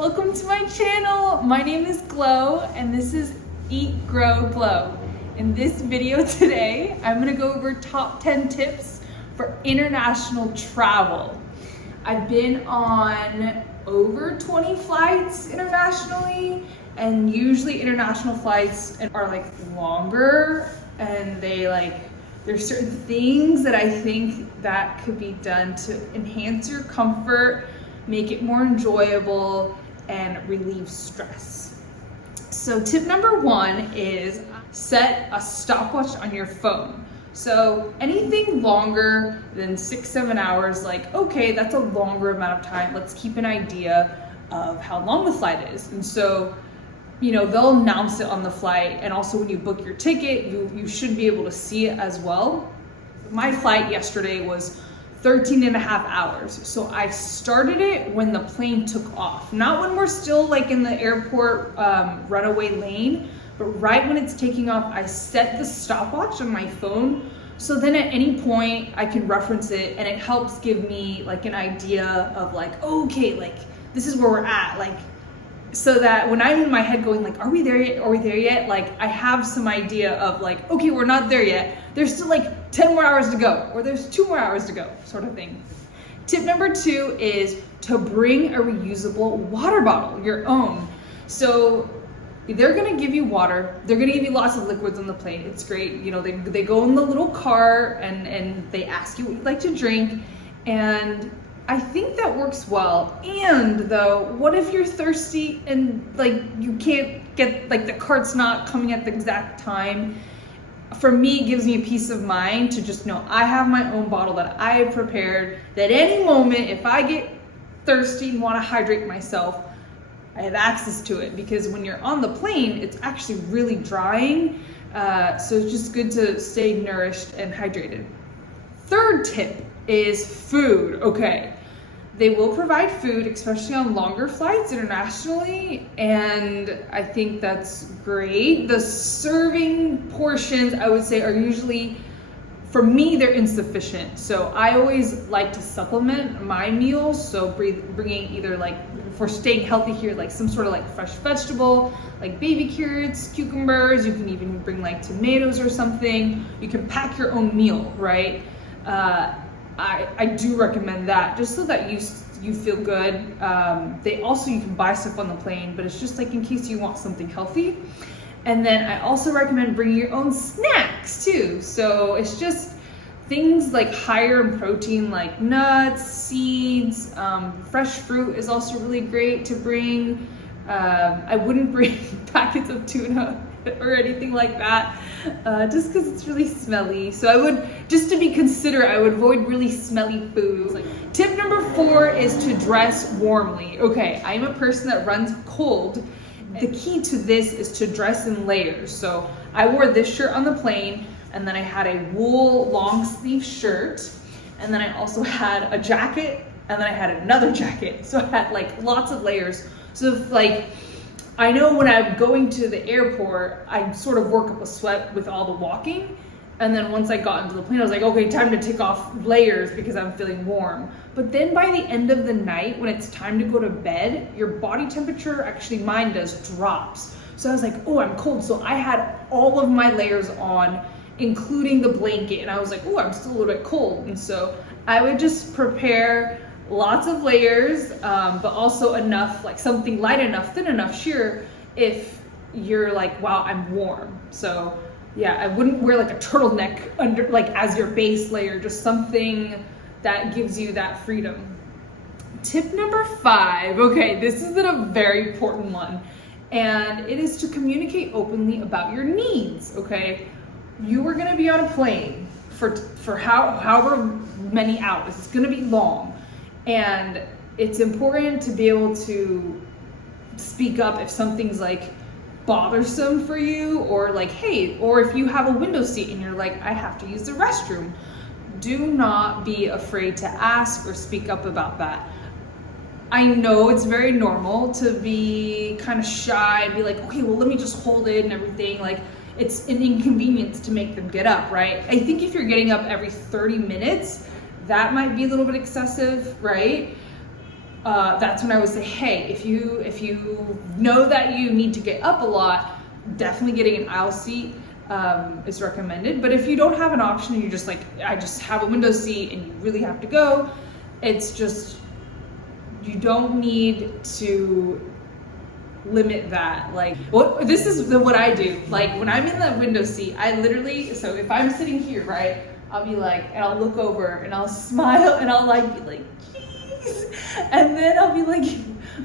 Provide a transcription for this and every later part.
Welcome to my channel. My name is Glow and this is Eat, Grow, Glow. In this video today, I'm gonna go over top 10 tips for international travel. I've been on over 20 flights internationally, and usually international flights are like longer, and there's certain things that I think that could be done to enhance your comfort, make it more enjoyable, and relieve stress. So tip number one is set a stopwatch on your phone. So anything longer than 6-7 hours, like, okay, that's a longer amount of time. Let's keep an idea of how long the flight is. And so, they'll announce it on the flight, and also when you book your ticket, you should be able to see it as well. My flight yesterday was 13 and a half hours. So I started it when the plane took off, not when we're still like in the airport runaway lane, but right when it's taking off. I set the stopwatch on my phone, so then at any point I can reference it, and it helps give me like an idea of like, okay, like this is where we're at, like, so that when I'm in my head going like, are we there yet? Are we there yet? Like, I have some idea of like, okay, we're not there yet. There's still like 10 more hours to go, or there's 2 more hours to go, sort of thing. Tip number 2 is to bring a reusable water bottle, your own. So they're gonna give you water. They're gonna give you lots of liquids on the plane. It's great. They go in the little car and they ask you what you'd like to drink. And I think that works well. And though, what if you're thirsty and like you can't get, like the cart's not coming at the exact time? For me, it gives me a peace of mind to just know I have my own bottle that I have prepared, that any moment if I get thirsty and want to hydrate myself, I have access to it. Because when you're on the plane, it's actually really drying. So it's just good to stay nourished and hydrated. Third tip is food. Okay. They will provide food, especially on longer flights internationally, and I think that's great. The serving portions, I would say, are usually, for me, they're insufficient. So I always like to supplement my meals. So bringing either, like, if we're staying healthy here, like some sort of like fresh vegetable, like baby carrots, cucumbers. You can even bring like tomatoes or something. You can pack your own meal, right? I do recommend that, just so that you feel good. You can buy stuff on the plane, but it's just like in case you want something healthy. And then I also recommend bringing your own snacks too. So it's just things like higher in protein, like nuts, seeds, fresh fruit is also really great to bring. I wouldn't bring packets of tuna or anything like that, just because it's really smelly. So I would, just to be considerate, I would avoid really smelly foods. Tip number 4 is to dress warmly. Okay, I'm a person that runs cold. The key to this is to dress in layers. So I wore this shirt on the plane, and then I had a wool long sleeve shirt, and then I also had a jacket, and then I had another jacket. So I had like lots of layers. So if I know when I'm going to the airport, I sort of work up a sweat with all the walking. And then once I got into the plane, I was like, okay, time to take off layers because I'm feeling warm. But then by the end of the night, when it's time to go to bed, your body temperature, actually mine does, drops. So I was like, oh, I'm cold. So I had all of my layers on, including the blanket. And I was like, oh, I'm still a little bit cold. And so I would just prepare lots of layers, but also enough, like something light enough, thin enough, sheer, if you're like, wow, I'm warm. So yeah, I wouldn't wear like a turtleneck under, like as your base layer, just something that gives you that freedom. Tip number 5, okay, this is a very important one, and it is to communicate openly about your needs. Okay, you are gonna be on a plane for however many hours. It's gonna be long. And it's important to be able to speak up if something's like bothersome for you, or like, hey, or if you have a window seat and you're like, I have to use the restroom. Do not be afraid to ask or speak up about that. I know it's very normal to be kind of shy and be like, okay, well, let me just hold it and everything. Like, it's an inconvenience to make them get up, right? I think if you're getting up every 30 minutes, that might be a little bit excessive, right? that's when I would say, hey, if you know that you need to get up a lot, definitely getting an aisle seat is recommended. But if you don't have an option and you're just like, I just have a window seat and you really have to go, it's just, you don't need to limit that. Like, this is what I do. Like, when I'm in the window seat, I literally, so if I'm sitting here, right, I'll be like, and I'll look over and I'll smile and I'll like be like, geez, and then I'll be like,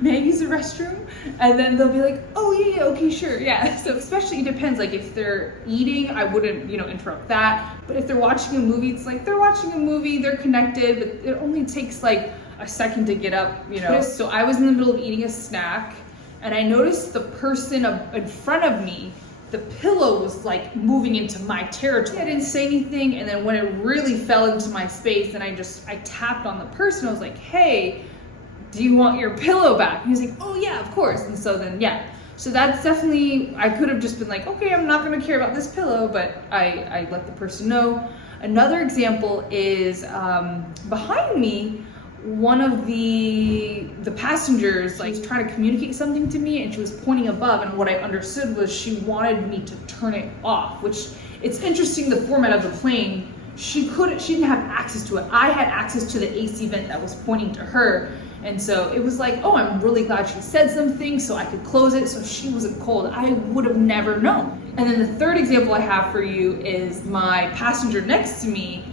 may I use the restroom? And then they'll be like, oh yeah, okay, sure, yeah. So especially, it depends, like if they're eating, I wouldn't, interrupt that. But if they're watching a movie, it's like they're watching a movie, they're connected, but it only takes like a second to get up, So I was in the middle of eating a snack and I noticed the person in front of me, the pillow was like moving into my territory. I didn't say anything, and then when it really fell into my space, and I tapped on the person, I was like, hey, do you want your pillow back? And he's like, oh yeah, of course. And so then, yeah. So that's definitely, I could have just been like, okay, I'm not gonna care about this pillow, but I let the person know. Another example is behind me, one of the passengers like was trying to communicate something to me, and she was pointing above, and what I understood was she wanted me to turn it off, which it's interesting, the format of the plane, she didn't have access to it. I had access to the AC vent that was pointing to her. And so it was like, oh, I'm really glad she said something so I could close it so she wasn't cold. I would have never known. And then the third example I have for you is my passenger next to me.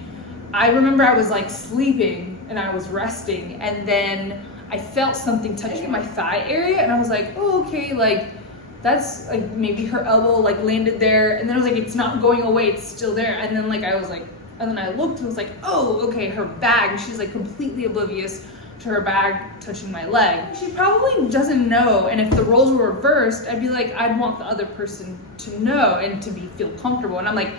I remember I was like sleeping and I was resting, and then I felt something touching my thigh area, and I was like, oh, okay, like that's like maybe her elbow like landed there, and then I was like, it's not going away, it's still there. And then like I was like, and then I looked and was like, oh, okay, her bag. She's like completely oblivious to her bag touching my leg. She probably doesn't know, and if the roles were reversed, I'd be like, I'd want the other person to know and to feel comfortable. And I'm like,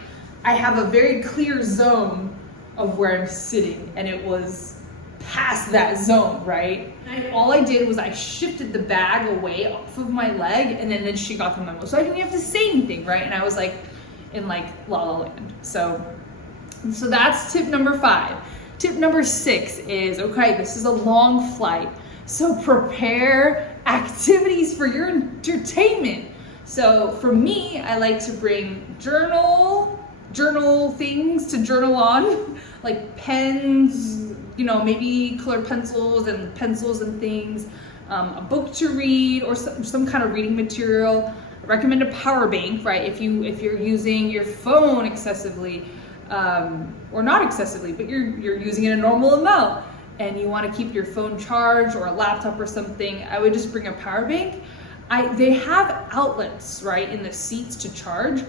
I have a very clear zone of where I'm sitting, and it was past that zone, right? All I did was I shifted the bag away off of my leg, and then she got the memo. So I didn't have to say anything, right? And I was like in like La La Land. So that's tip number 5. Tip number 6 is, okay, this is a long flight, so prepare activities for your entertainment. So for me, I like to bring journal things to journal on, like pens, maybe colored pencils and things, a book to read, or some kind of reading material. I recommend a power bank, right? If you're using your phone excessively, or not excessively, but you're using it a normal amount, and you want to keep your phone charged or a laptop or something, I would just bring a power bank. They have outlets, right, in the seats to charge,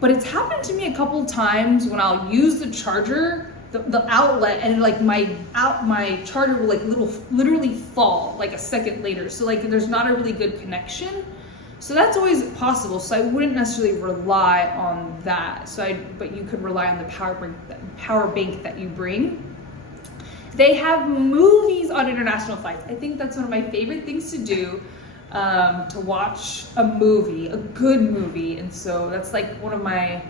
but it's happened to me a couple times when I'll use the charger, the outlet, and like my charger will like literally fall like a second later. So like there's not a really good connection. So that's always possible. So I wouldn't necessarily rely on that. But you could rely on the power bank that you bring. They have movies on international flights. I think that's one of my favorite things to do, to watch a movie, a good movie. And so that's like one of my,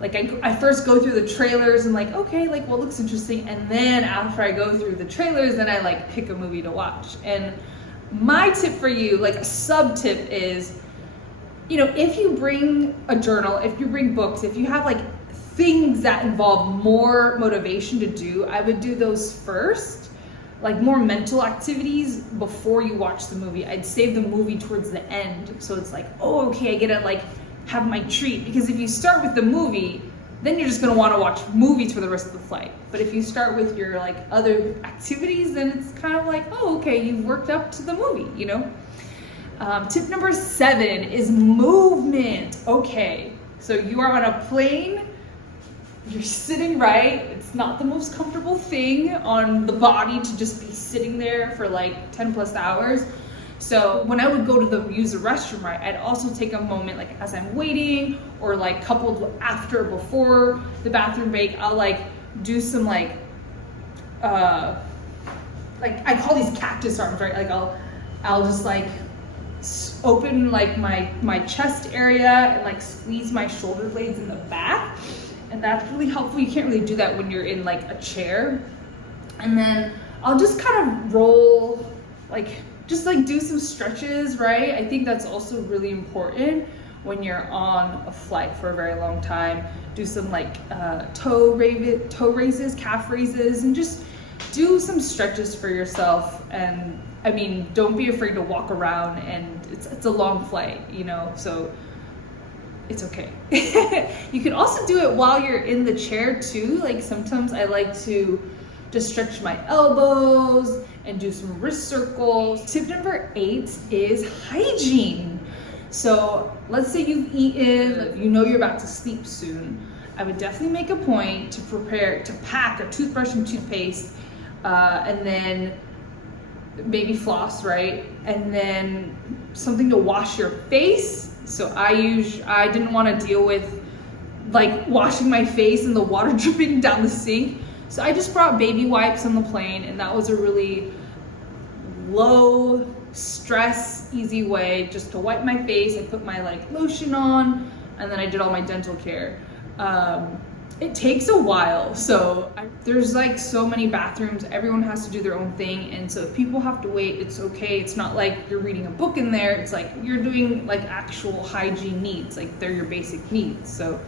like I first go through the trailers and like, okay, like what looks interesting. And then after I go through the trailers, then I like pick a movie to watch. And my tip for you, like a sub tip is, if you bring a journal, if you bring books, if you have like things that involve more motivation to do, I would do those first, like more mental activities before you watch the movie. I'd save the movie towards the end. So it's like, oh, okay, I get to like have my treat. Because if you start with the movie, then you're just gonna wanna watch movies for the rest of the flight. But if you start with your like other activities, then it's kind of like, oh, okay, you've worked up to the movie, Tip number 7 is movement. Okay, so you are on a plane, you're sitting right. It's not the most comfortable thing on the body to just be sitting there for like 10 plus hours. So when I would go to use the restroom, right, I'd also take a moment like as I'm waiting, or like coupled after, before the bathroom break, I'll like do some like I call these cactus arms, right? Like I'll just like open like my chest area and like squeeze my shoulder blades in the back, and that's really helpful. You can't really do that when you're in like a chair. And then I'll just kind of roll like just like do some stretches, right? I think that's also really important when you're on a flight for a very long time. Do some like toe raises, calf raises, and just do some stretches for yourself. And I mean, don't be afraid to walk around, and it's a long flight, you know, so it's okay. You can also do it while you're in the chair too. Like sometimes I like to just stretch my elbows and do some wrist circles. Tip number 8 is hygiene. So let's say you've eaten, you know you're about to sleep soon. I would definitely make a point to pack a toothbrush and toothpaste, and then maybe floss, right? And then something to wash your face. So I didn't want to deal with like washing my face and the water dripping down the sink. So I just brought baby wipes on the plane, and that was a really low stress, easy way just to wipe my face. I put my like lotion on, and then I did all my dental care. It takes a while, so there's like so many bathrooms, everyone has to do their own thing, and so if people have to wait, it's okay. It's not like you're reading a book in there, it's like you're doing like actual hygiene needs, like they're your basic needs. So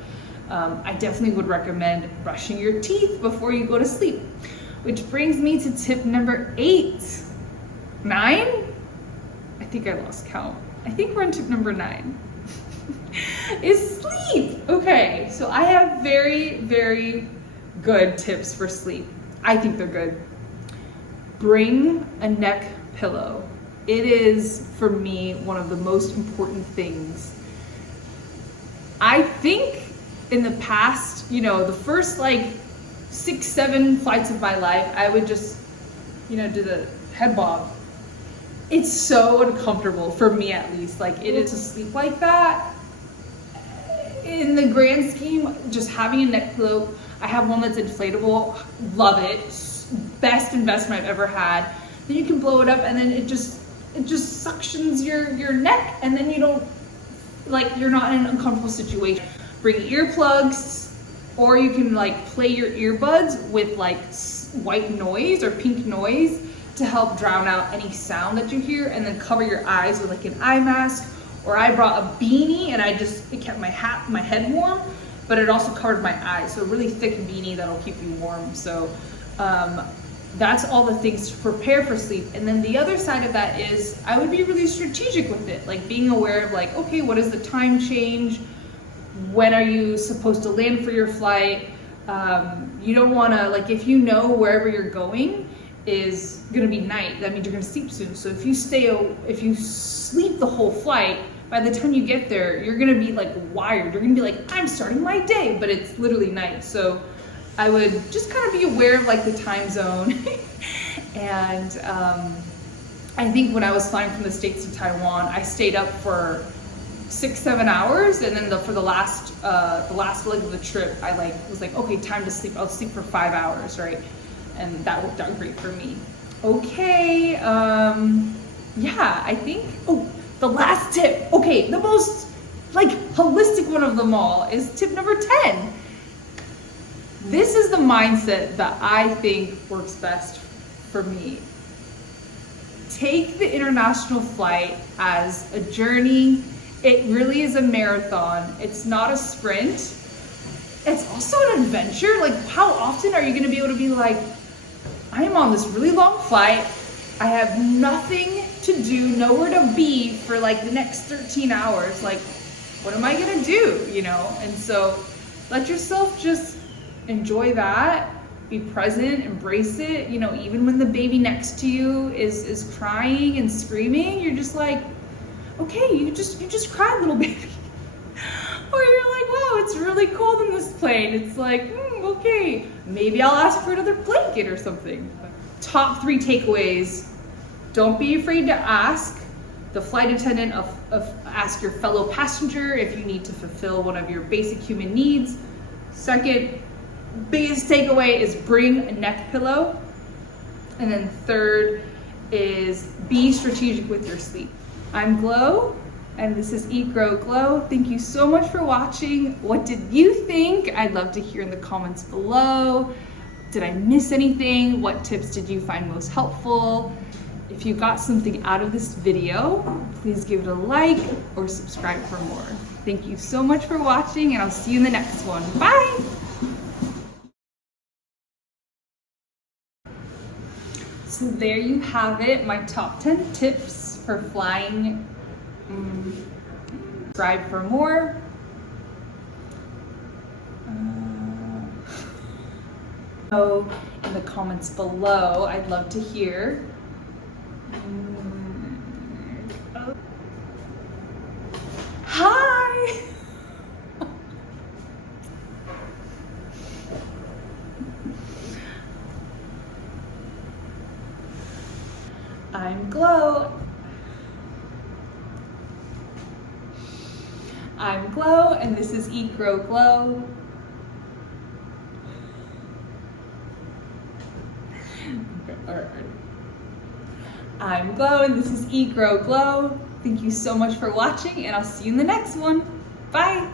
I definitely would recommend brushing your teeth before you go to sleep, which brings me to tip number 8. 9? I think I lost count. I think we're on tip number 9. Is sleep. Okay, so I have very, very good tips for sleep. I think they're good. Bring a neck pillow. It is, for me, one of the most important things. I think in the past, you know, the first like 6-7 flights of my life, I would just, you know, do the head bob. It's so uncomfortable, for me at least. Like, it is to sleep like that. In the grand scheme, just having a neck pillow, I have one that's inflatable, love it, best investment I've ever had. Then you can blow it up, and then it just suctions your neck, and then you don't, like, you're not in an uncomfortable situation. Bring earplugs, or you can like play your earbuds with like white noise or pink noise to help drown out any sound that you hear, and then cover your eyes with like an eye mask. Or I brought a beanie, and it kept my head warm, but it also covered my eyes. So a really thick beanie that'll keep you warm. So that's all the things to prepare for sleep. And then the other side of that is I would be really strategic with it, like being aware of like, okay, what is the time change? When are you supposed to land for your flight? You don't want to, like, if you know wherever you're going is going to be night, that means you're going to sleep soon. So if you sleep the whole flight, by the time you get there, you're going to be like wired. You're going to be like, I'm starting my day, but it's literally night. So I would just kind of be aware of like the time zone. And I think when I was flying from the States to Taiwan, I stayed up for 6-7 hours, and then for the last leg of the trip, I was like, okay, time to sleep. I'll sleep for 5 hours, right? And that worked out great for me. Okay, yeah, I think, the last tip, okay, the most like holistic one of them all is tip number 10. This is the mindset that I think works best for me. Take the international flight as a journey. It really is a marathon. It's not a sprint. It's also an adventure. Like, how often are you going to be able to be like, I'm on this really long flight. I have nothing to do, nowhere to be for like the next 13 hours. Like, what am I going to do? You know? And so let yourself just enjoy that. Be present, embrace it. You know, even when the baby next to you is crying and screaming, you're just like, okay, you just cried, little baby. Or you're like, wow, it's really cold in this plane. It's like, okay, maybe I'll ask for another blanket or something. Top 3 takeaways. Don't be afraid to ask the flight attendant, ask your fellow passenger if you need to fulfill one of your basic human needs. Second, biggest takeaway is bring a neck pillow. And then third is be strategic with your sleep. I'm Glow, and this is Eat, Grow, Glow. Thank you so much for watching. What did you think? I'd love to hear in the comments below. Did I miss anything? What tips did you find most helpful? If you got something out of this video, please give it a like or subscribe for more. Thank you so much for watching, and I'll see you in the next one. Bye! So there you have it, my top 10 tips for flying. Subscribe for more. In the comments below, I'd love to hear. Hi! I'm Glow. I'm Glow, and this is Eat, Grow, Glow. I'm Glow, and this is Eat, Grow, Glow. Thank you so much for watching, and I'll see you in the next one. Bye!